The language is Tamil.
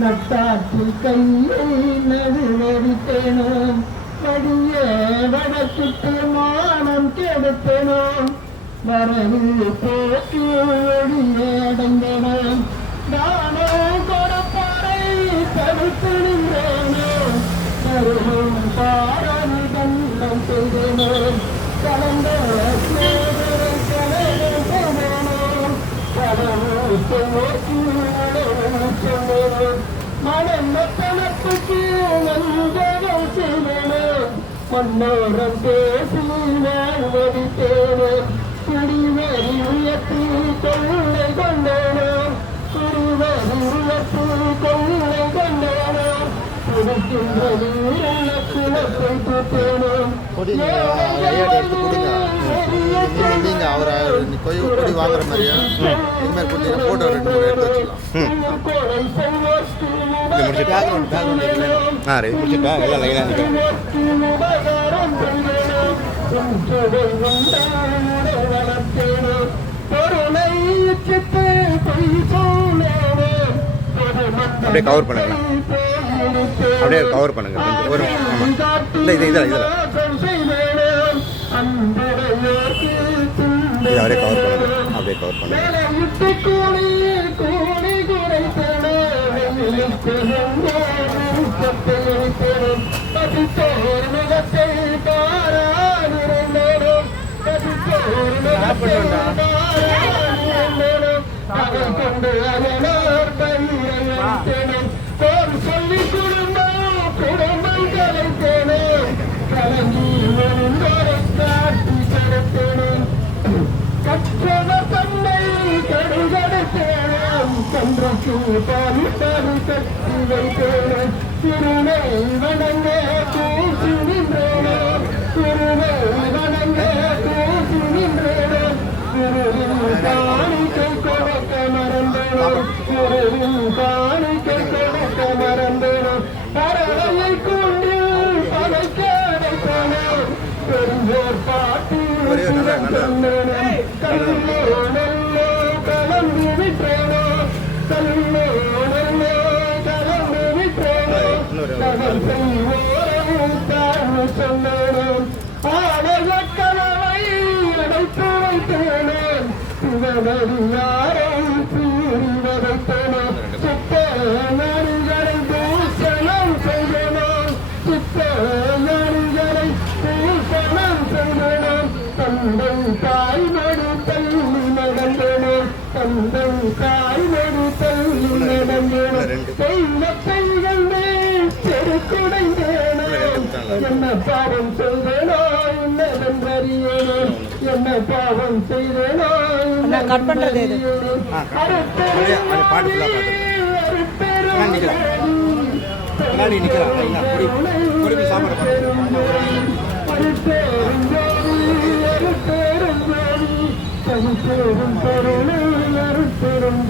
நட்டாற்று கையை நடுவெடுத்தேனோம் வடிய வடக்கிட்டு மானம் கெடுத்தேனோம் வரவு போக்கு ஒளியடந்தனோம் நானோ கொடுப்பாறை தடுத்து நின்றேனோ கருவும் பாரதி தன்னம் செய்தேனோம் கலந்த மனத்தனப்புக்கு நஞ்சகம் செய்தேன் மன்னோரம் பேசி வாழ்வதித்தேன் குடிவரி உயர்த்தி கொள்ளை கொண்டேன் குடிவரி உயர்த்தி கொள்ளை கொண்டேன் குடிக்கின்றது கிழப்பை தூத்தேன் நீங்க அவரை கொடி வாங்குற மாதிரியா இது மாதிரி கொடுத்தீங்கன்னா போட்டோ 2 3 எடுத்து வச்சுக்கலாம். முடிச்சுட்டா எல்லாம் லைனாக அப்படியே கவர் பண்ணுங்க, அப்படியே கவர் பண்ணுங்க கொஞ்சம் ஒரு இல்லை இது இதில் இதில் இது அப்படியே கவர் பண்ணுங்க, அப்படியே கவர் பண்ணுங்க. சொல்லி குடும்பம் குடும்பங்களை தேனேன் கலங்கி காட்டி கிடத்தேன் கற்றவர் தன்னை கடுகடுத்தேன் கன்றைக்கு பால் கட்டி வைத்தேன் சிறுனை வணங்க கூசி நின்றேன் சிறுனை வணங்க கூசி நின்றேன் சிறுவின் காணிக்கை கொடுக்க மறந்தேன் சிறுவின் காணிக்கை கொடுக்க மறந்தேன் பறவையை கொண்டு பதைக்க அடைத்தேன் பெருந்தோர் பாட்டு கல்லோ நல்லோ கலந்து விட்டேனோ கல்லோ நல்லோ கலந்து விட்டேனோ கடல் செய்வோரும் தாழ்வு சொன்னேன் ஆடக கலவை அடைத்து வைத்தேனேன் சிவனடியாரை சீறி வதைத்தேனோ சுத்த நரிகளை தூஷணம் செய்தேனோம் சுத்த நரிகளை தூஷணம் செய்தேனோம் தந்தை தாய் நடு தள்ளி நடந்தேனோம் தந்தை தாய் நடு தள்ளி நடந்தேனோம் செய்த பெண்கள் மேல் செருக்குடைந்தேனோ என்ன பாவம் செய்தேனோ என்னவென்றறியேனோ என்ன பாவம் செய்தேனோ கட் பண்றது பெரும்